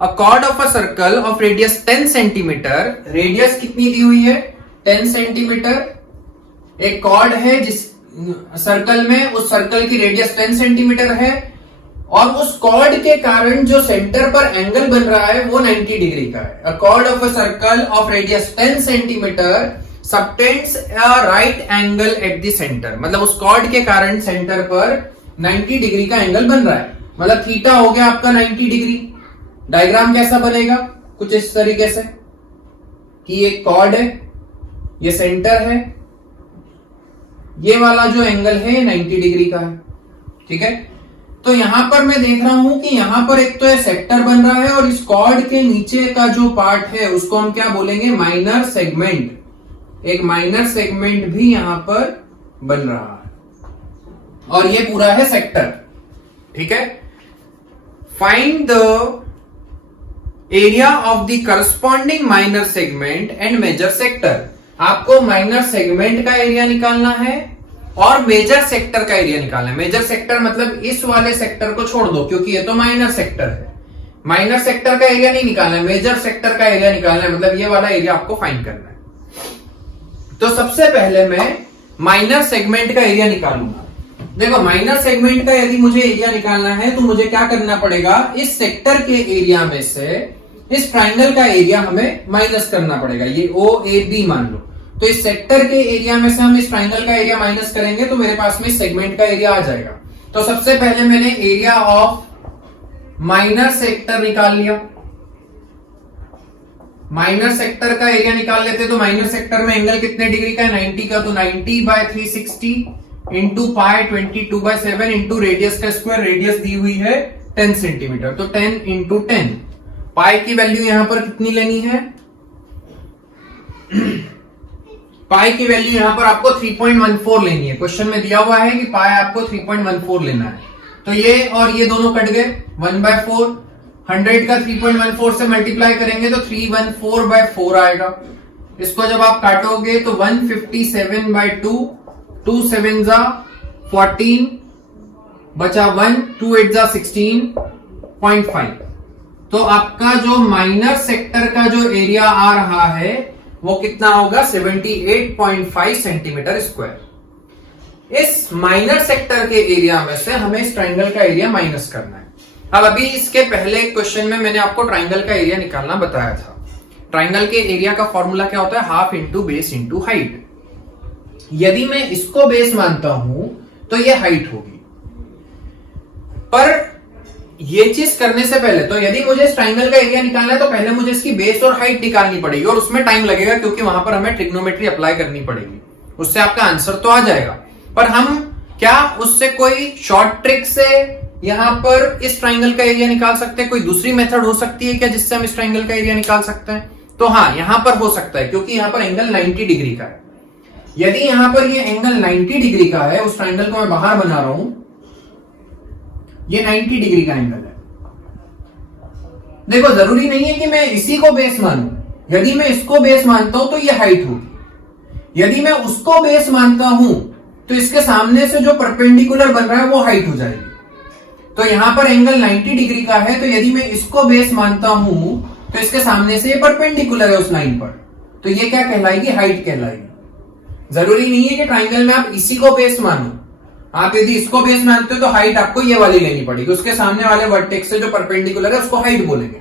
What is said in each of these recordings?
A cord of a circle of radius 10 centimetre, radius कितनी दी हुई है 10 सेंटीमीटर। एक कॉर्ड है जिस सर्कल में, उस सर्कल की रेडियस 10 सेंटीमीटर है और उस कॉर्ड के कारण जो सेंटर पर एंगल बन रहा है वो 90 डिग्री का है। अ cord of a circle of radius 10 centimetre subtends a right angle at the centre, मतलब उस कॉर्ड के कारण सेंटर पर 90 डिग्री का एंगल बन रहा है, मतलब थीटा हो गया आपका 90 डिग्री। डायग्राम कैसा बनेगा, कुछ इस तरीके से कि ये कॉर्ड है, ये सेंटर है, ये वाला जो एंगल है 90 डिग्री का है, ठीक है। तो यहां पर मैं देख रहा हूं कि यहां पर एक तो ये सेक्टर बन रहा है और इस कॉर्ड के नीचे का जो पार्ट है उसको हम क्या बोलेंगे, माइनर सेगमेंट। एक माइनर सेगमेंट भी यहां पर बन रहा है और ये पूरा है सेक्टर, ठीक है। Find the area of the corresponding minor segment and major sector. आपको माइनर सेगमेंट का एरिया निकालना है और मेजर सेक्टर का एरिया निकालना है। मेजर सेक्टर मतलब इस वाले सेक्टर को छोड़ दो क्योंकि ये तो माइनर सेक्टर है। माइनर सेक्टर का एरिया नहीं निकालना है, मेजर सेक्टर का एरिया निकालना है, मतलब ये वाला एरिया आपको फाइंड करना है। तो सबसे पहले मैं माइनर सेगमेंट का एरिया निकालूंगा। देखो माइनर सेगमेंट का यदि मुझे एरिया निकालना है तो मुझे क्या करना पड़ेगा, इस सेक्टर के एरिया में से इस ट्राइंगल का एरिया हमें माइनस करना पड़ेगा। ये ओ ए बी मान लो, तो इस सेक्टर के एरिया में से हम इस ट्राइंगल का एरिया माइनस करेंगे तो मेरे पास में सेगमेंट का एरिया आ जाएगा। तो सबसे पहले मैंने एरिया ऑफ माइनर सेक्टर निकाल लिया। माइनर सेक्टर का एरिया निकाल लेते तो माइनर सेक्टर में एंगल कितने डिग्री का है, 90 का, तो 90/360 इंटू पाई 22/7 इंटू रेडियस का स्क्वायर। रेडियस दी हुई है 10 सेंटीमीटर, तो 10 इंटू 10। पाई की वैल्यू यहां पर कितनी लेनी है, पाई की वैल्यू यहां पर आपको 3.14 लेनी है। क्वेश्चन में दिया हुआ है कि पाई आपको 3.14 लेना है। तो ये और ये दोनों कट गए, 1/4। 100 का 3.14 से मल्टीप्लाई करेंगे तो 314/4 आएगा। इसको जब आप काटोगे तो 157/2, 2 7 जा 14, बचा 1, 2 8 जा 16.5। तो आपका जो माइनर सेक्टर का जो एरिया आ रहा है वो कितना होगा, 78.5 सेंटीमीटर स्क्वायर। इस माइनर सेक्टर के एरिया में से हमें इस ट्राइंगल का एरिया माइनस करना है। अब अभी इसके पहले क्वेश्चन में मैंने आपको ट्राइंगल का एरिया निकालना बताया था। ट्राइंगल के एरिया का फॉर्मूला क्या होता है, half into base into height. यदि मैं इसको बेस मानता हूं तो ये हाइट होगी, पर ये चीज करने से पहले, तो यदि मुझे इस ट्राइंगल का एरिया निकालना है तो पहले मुझे इसकी बेस और हाइट निकालनी पड़ेगी और उसमें टाइम लगेगा क्योंकि वहां पर हमें ट्रिग्नोमेट्री अप्लाई करनी पड़ेगी। उससे आपका आंसर तो आ जाएगा, पर हम क्या उससे कोई शॉर्ट ट्रिक से यहां पर इस ट्राइंगल का एरिया निकाल सकते हैं? कोई दूसरी मेथड हो सकती है क्या जिससे हम इस ट्राइंगल का एरिया निकाल सकते हैं? तो हाँ, यहां पर हो सकता है क्योंकि यहां पर एंगल 90 डिग्री का है। यदि यहां पर ये एंगल 90 डिग्री का है, उस ट्राइंगल को मैं बाहर बना रहा हूं, ये 90 डिग्री का एंगल है। देखो जरूरी नहीं है कि मैं इसी को बेस मानूं। यदि मैं इसको बेस मानता हूं तो ये हाइट होगी। यदि मैं उसको बेस मानता हूं तो इसके सामने से जो परपेंडिकुलर बन रहा है वो हाइट हो जाएगी। तो यहां पर एंगल 90 डिग्री का है, तो यदि मैं इसको बेस मानता हूं तो इसके सामने से ये परपेंडिकुलर है उस लाइन पर, तो ये क्या कहलाएगी, हाइट कहलाएगी। जरूरी नहीं है कि ट्राइंगल में आप इसी को बेस मानो। आप यदि इसको बेस मानते हो तो हाइट आपको ये वाली लेनी पड़ेगी, उसके सामने वाले वर्टेक्स से जो परपेंडिकुलर है उसको हाइट बोलेंगे।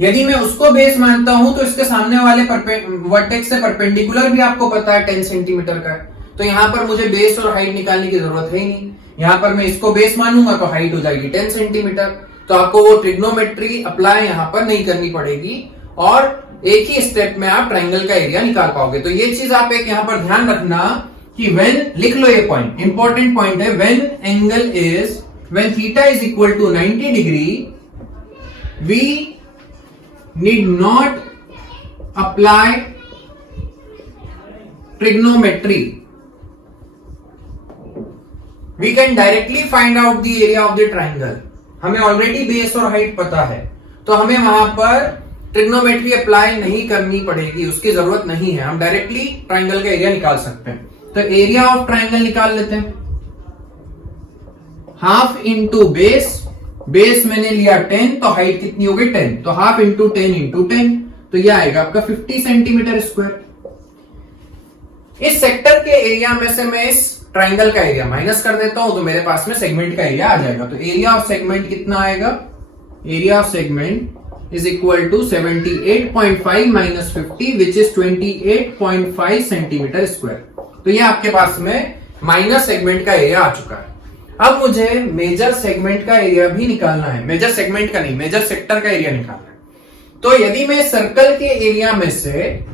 यदि मैं उसको बेस मानता हूं तो इसके सामने वाले वर्टेक्स से परपेंडिकुलर भी आपको पता है 10 सेंटीमीटर का है, तो यहां पर मुझे बेस और हाइट निकालने की जरूरत है ही नहीं। यहां पर मैं इसको बेस मानूंगा तो हाइट हो जाएगी 10 सेंटीमीटर, तो आपको वो ट्रिग्नोमेट्री अप्लाई यहां पर नहीं करनी पड़ेगी और एक ही स्टेप में आप ट्राइंगल का एरिया निकाल पाओगे। तो ये चीज आप एक यहां पर ध्यान रखना कि व्हेन, लिख लो ये पॉइंट, इंपॉर्टेंट पॉइंट है, when theta is equal to 90 degree we need not apply trigonometry, we can directly find out the area of the triangle. हमें ऑलरेडी बेस और हाइट पता है, तो हमें वहां पर ट्रिग्नोमेट्री अप्लाई नहीं करनी पड़ेगी, उसकी जरूरत नहीं है। हम डायरेक्टली ट्राइंगल का एरिया निकाल सकते हैं। तो एरिया ऑफ ट्राइंगल निकाल लेते हैं, हाफ इंटू बेस बेस मैंने लिया 10, तो हाइट कितनी हो गई 10, तो हाफ इंटू 10 इंटू 10, तो यह आएगा आपका 50 सेंटीमीटर स्क्वायर। इस सेक्टर के एरिया में से मैं इस ट्राइंगल का एरिया माइनस कर देता हूं, तो मेरे पास में सेगमेंट का एरिया आ जाएगा। तो एरिया ऑफ सेगमेंट कितना आएगा, area of segment is equal to 78.5 minus 50 which is 28.5 centimetre square. तो ये आपके पास में माइनस सेगमेंट का एरिया आ चुका है। अब मुझे मेजर सेगमेंट का एरिया भी निकालना है, मेजर सेगमेंट का नहीं, मेजर सेक्टर का एरिया निकालना है। तो यदि मैं सर्कल के एरिया में से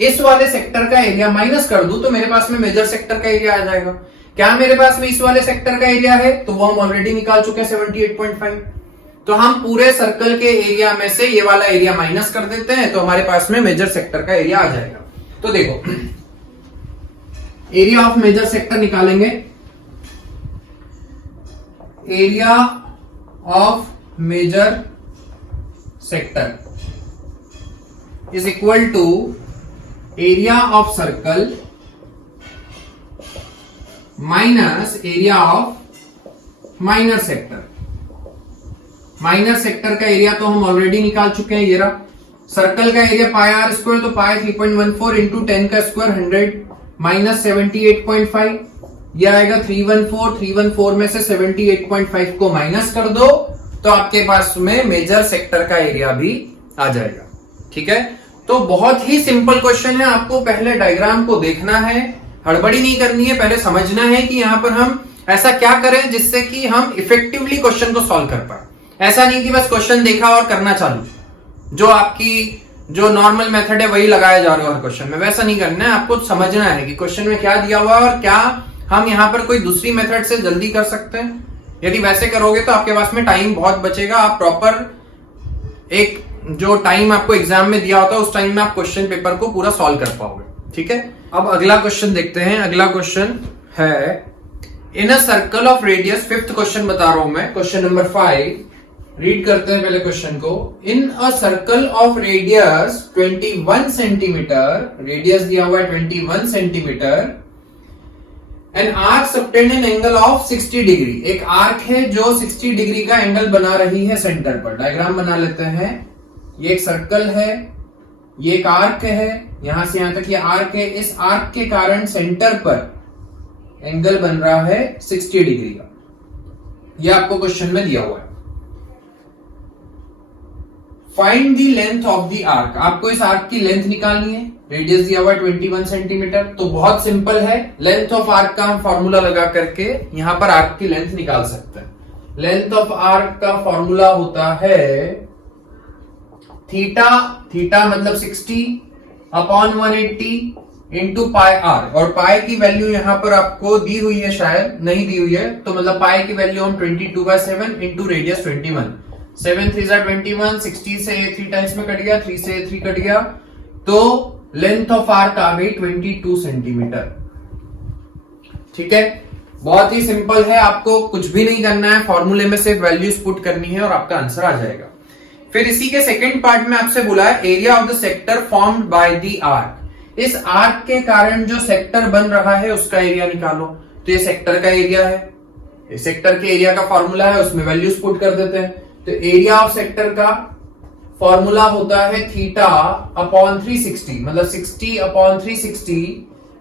इस वाले सेक्टर का एरिया माइनस कर दूं, तो मेरे पास में मेजर सेक्टर का एरिया आ जाएगा। क्या मेरे पास में इस वाले सेक्टर का एरिया है, तो वो हम ऑलरेडी निकाल चुके हैं 78.5। तो हम पूरे सर्कल के एरिया में से ये वाला एरिया माइनस कर देते हैं, तो हमारे पास में मेजर सेक्टर का एरिया आ जाएगा। तो देखो एरिया ऑफ मेजर सेक्टर निकालेंगे, area of major sector is equal to area of circle minus area of minor sector. Minor sector का एरिया तो हम ऑलरेडी निकाल चुके हैं, ये रहा। सर्कल का एरिया पाई आर स्क्वायर, तो पाई 3.14 इंटू 10 का स्क्वायर 100 माइनस 78.5, यह आएगा 314। 314 में से 78.5 को माइनस कर दो, तो आपके पास में मेजर सेक्टर का एरिया भी आ जाएगा। ठीक है, तो बहुत ही सिंपल क्वेश्चन है। आपको पहले डायग्राम को देखना है, हड़बड़ी नहीं करनी है, पहले समझना है कि यहां पर हम ऐसा क्या करें जिससे कि हम इफेक्टिवली क्वेश्चन को सॉल्व कर पाए। ऐसा नहीं कि बस क्वेश्चन देखा और करना चालू, जो आपकी जो नॉर्मल मेथड है वही लगाया जा रहा है हर क्वेश्चन में, वैसा नहीं करना है। आपको समझना है कि क्वेश्चन में क्या दिया हुआ है और क्या हम यहां पर कोई दूसरी मेथड से जल्दी कर सकते हैं। यदि वैसे करोगे तो आपके पास में टाइम बहुत बचेगा, आप प्रॉपर एक जो टाइम आपको एग्जाम में दिया होता है उस टाइम में आप क्वेश्चन पेपर को पूरा सॉल्व कर पाओगे। ठीक है, अब अगला क्वेश्चन देखते हैं। अगला क्वेश्चन है in a circle of radius, fifth question बता रहा हूं मैं, क्वेश्चन नंबर 5। रीड करते हैं पहले क्वेश्चन को। In a circle of radius 21 centimetre, radius दिया हुआ है 21 centimetre, an arc subtend an angle of 60 degree. एक आर्क है जो 60 डिग्री का एंगल बना रही है सेंटर पर। डायग्राम बना लेते हैं। ये एक सर्कल है, ये एक आर्क है, यहां से यहां तक ये आर्क है। इस आर्क के कारण सेंटर पर एंगल बन रहा है 60 डिग्री का। यह आपको क्वेश्चन में दिया हुआ है। Find the length of the arc. आपको इस आर्क की लेंथ निकालनी है। रेडियस दिया हुआ है 21 सेंटीमीटर, तो बहुत सिंपल है। लेंथ ऑफ आर्क का हम फॉर्मूला लगा करके यहां पर आर्क की लेंथ निकाल सकते हैं। लेंथ ऑफ आर्क का फॉर्मूला होता है थीटा, थीटा मतलब 60 अपॉन 180 इंटू पाई आर, और पाई की वैल्यू यहां पर आपको दी हुई है, शायद नहीं दी हुई है, तो मतलब पाई की वैल्यू हम 22/7 इंटू रेडियस 21। 7 3 21, 60 से 3 टाइम्स में कट गया, 3 से 3 कट गया, तो लेंथ ऑफ आर्क आ गई 22 सेंटीमीटर। ठीक है, बहुत ही सिंपल है, आपको कुछ भी नहीं करना है, फॉर्मूले में सिर्फ वैल्यूज पुट करनी है और आपका आंसर आ जाएगा। फिर इसी के सेकंड पार्ट में आपसे बोला है area of the sector formed by the arc. इस आर्क के कारण जो सेक्टर बन रहा है उसका एरिया निकालो। तो ये सेक्टर का एरिया है, इस सेक्टर के एरिया का फॉर्मूला है, उसमें वैल्यूज पुट कर देते हैं। तो एरिया ऑफ सेक्टर का फॉर्मूला होता है थीटा अपॉन 360, मतलब 60 upon 360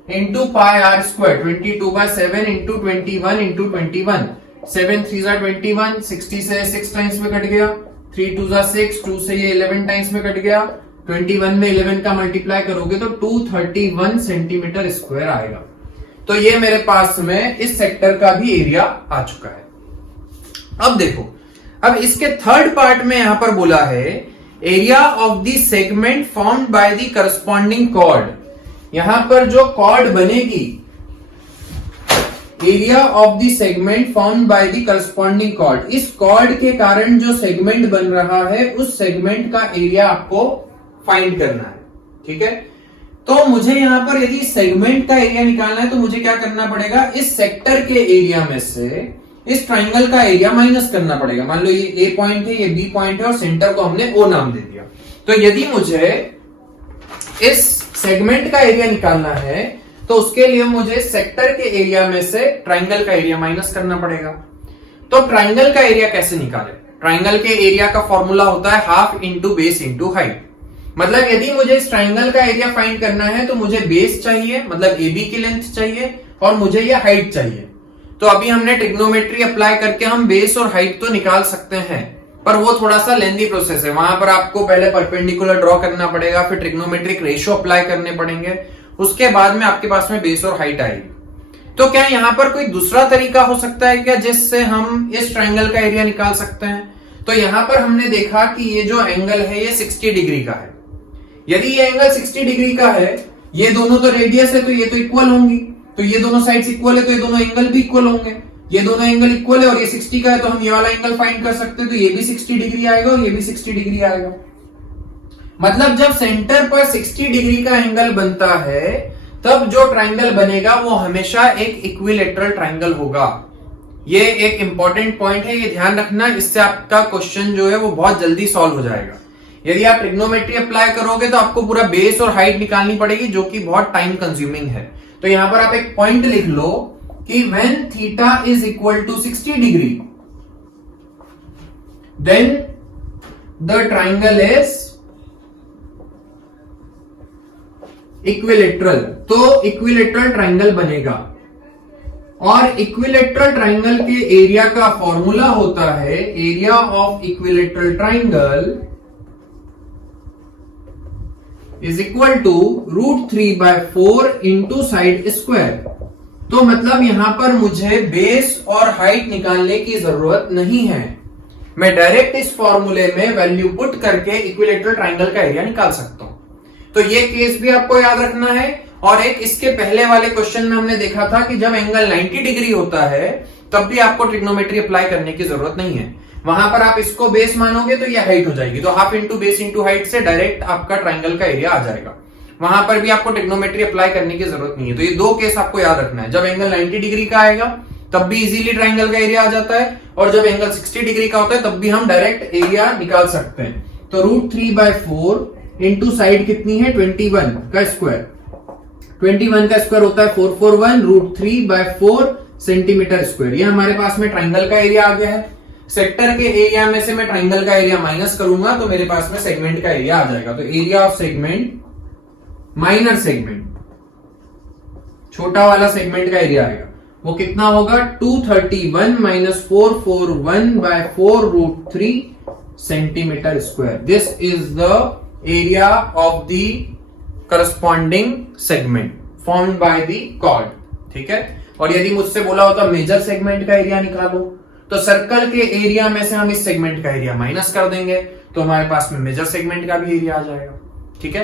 into pi r square, 22/7 into 21 into 21। 7 3 21, 60 से 6 टाइम्स में कट गया, 3 2 6, 2 से ये 11 टाइम्स में कट गया, 21 में 11 का मल्टीप्लाई करोगे तो 231 सेंटीमीटर स्क्वायर आएगा। तो ये मेरे पास में इस सेक्टर का भी एरिया आ चुका है। अब देखो, अब इसके थर्ड पार्ट में यहां पर बोला है area of the segment formed by the corresponding chord. यहां पर जो कॉर्ड बनेगी, area of the segment formed by the corresponding chord, इस कॉर्ड के कारण जो सेगमेंट बन रहा है उस सेगमेंट का एरिया आपको फाइंड करना है। ठीक है, तो मुझे यहां पर यदि सेगमेंट का एरिया निकालना है तो मुझे क्या करना पड़ेगा, इस सेक्टर के एरिया में से इस ट्राइंगल का एरिया माइनस करना पड़ेगा। मान लो ये ए पॉइंट है, ये बी पॉइंट है और सेंटर को हमने ओ नाम दे दिया। तो यदि मुझे इस सेगमेंट का एरिया निकालना है तो उसके लिए मुझे सेक्टर के एरिया में से ट्राइंगल का एरिया माइनस करना पड़ेगा। तो ट्राइंगल का एरिया कैसे निकाले? ट्राइंगल के एरिया का फॉर्मूला होता है half into base into height. मतलब यदि मुझे इस ट्राइंगल का एरिया फाइंड करना है तो मुझे बेस चाहिए, मतलब AB की लेंथ चाहिए, और मुझे ये हाइट चाहिए। तो अभी हमने ट्रिग्नोमेट्री अप्लाई करके हम बेस और हाइट तो निकाल सकते हैं, पर वो थोड़ा सा लेंथी प्रोसेस है। वहां पर आपको पहले परपेंडिकुलर ड्रॉ करना पड़ेगा, फिर ट्रिग्नोमेट्रिक रेशियो अप्लाई करने पड़ेंगे, उसके बाद में आपके पास में बेस और हाइट आएगी। तो क्या यहाँ पर कोई दूसरा तरीका हो सकता है क्या जिससे हम इस ट्राइंगल का एरिया निकाल सकते हैं? तो यहां पर हमने देखा कि ये जो एंगल है ये 60 डिग्री का है। यदि ये एंगल 60 डिग्री का है, ये दोनों तो रेडियस है तो ये तो इक्वल होंगी, तो ये दोनों साइड्स इक्वल है तो ये दोनों एंगल भी इक्वल होंगे। ये दोनों एंगल इक्वल है और ये 60 का है, तो हम ये वाला एंगल फाइंड कर सकते हैं, तो ये भी 60 डिग्री आएगा और ये भी 60 डिग्री आएगा। मतलब जब सेंटर पर 60 डिग्री का एंगल बनता है तब जो ट्राइंगल बनेगा वो हमेशा एक इक्विलेटरल ट्राइंगल होगा। ये एक इंपॉर्टेंट पॉइंट है, ये ध्यान रखना, इससे आपका क्वेश्चन जो है वो बहुत जल्दी सॉल्व हो जाएगा। यदि आप ट्रिग्नोमेट्री अप्लाई करोगे तो आपको पूरा बेस और हाइट निकालनी पड़ेगी, जो कि बहुत टाइम कंज्यूमिंग है। तो यहां पर आप एक पॉइंट लिख लो कि when theta is equal to 60 degree then the triangle is equilateral. तो इक्विलेटरल ट्राइंगल बनेगा, और इक्विलेटरल ट्राइंगल के एरिया का फॉर्मूला होता है area of equilateral triangle is equal to √3/4 into side square. तो मतलब यहां पर मुझे बेस और हाइट निकालने की जरूरत नहीं है, मैं डायरेक्ट इस फॉर्मूले में वैल्यू पुट करके इक्विलेटरल ट्राइंगल का एरिया निकाल सकता हूं। तो ये केस भी आपको याद रखना है। और एक इसके पहले वाले क्वेश्चन में हमने देखा था कि जब एंगल 90 डिग्री होता है तब भी आपको ट्रिग्नोमेट्री अप्लाई करने की जरूरत नहीं है। वहां पर आप इसको बेस मानोगे तो ये हाइट हो जाएगी, तो half into base into height से डायरेक्ट आपका ट्राइंगल का एरिया आ जाएगा। वहां पर भी आपको ट्रिग्नोमेट्री अप्लाई करने की जरूरत नहीं है। तो ये दो केस आपको याद रखना है, जब एंगल 90 डिग्री का आएगा तब भी इजीली ट्राइंगल का एरिया आ जाता है, और जब एंगल 60 डिग्री का होता है तब भी हम डायरेक्ट एरिया निकाल सकते हैं। तो √3/4 इंटू साइड कितनी है 21 का स्क्वायर, 21 का स्क्वायर होता है 441 √3/4 सेंटीमीटर स्क्वायर। ये हमारे पास में ट्राइंगल का एरिया आ गया है। सेक्टर के एरिया में से मैं ट्राइंगल का एरिया माइनस करूंगा तो मेरे पास में सेगमेंट का एरिया आ जाएगा। तो area of segment minor segment, छोटा वाला सेगमेंट का एरिया आएगा, वो कितना होगा 231 - 441/4 √3 centimetre square. This is the area of the corresponding segment formed by the chord. ठीक है, और यदि मुझसे बोला होता मेजर सेगमेंट का एरिया निकालो, तो सर्कल के एरिया में से हम इस सेगमेंट का एरिया माइनस कर देंगे तो हमारे पास में मेजर सेगमेंट का भी एरिया आ जाएगा। ठीक है,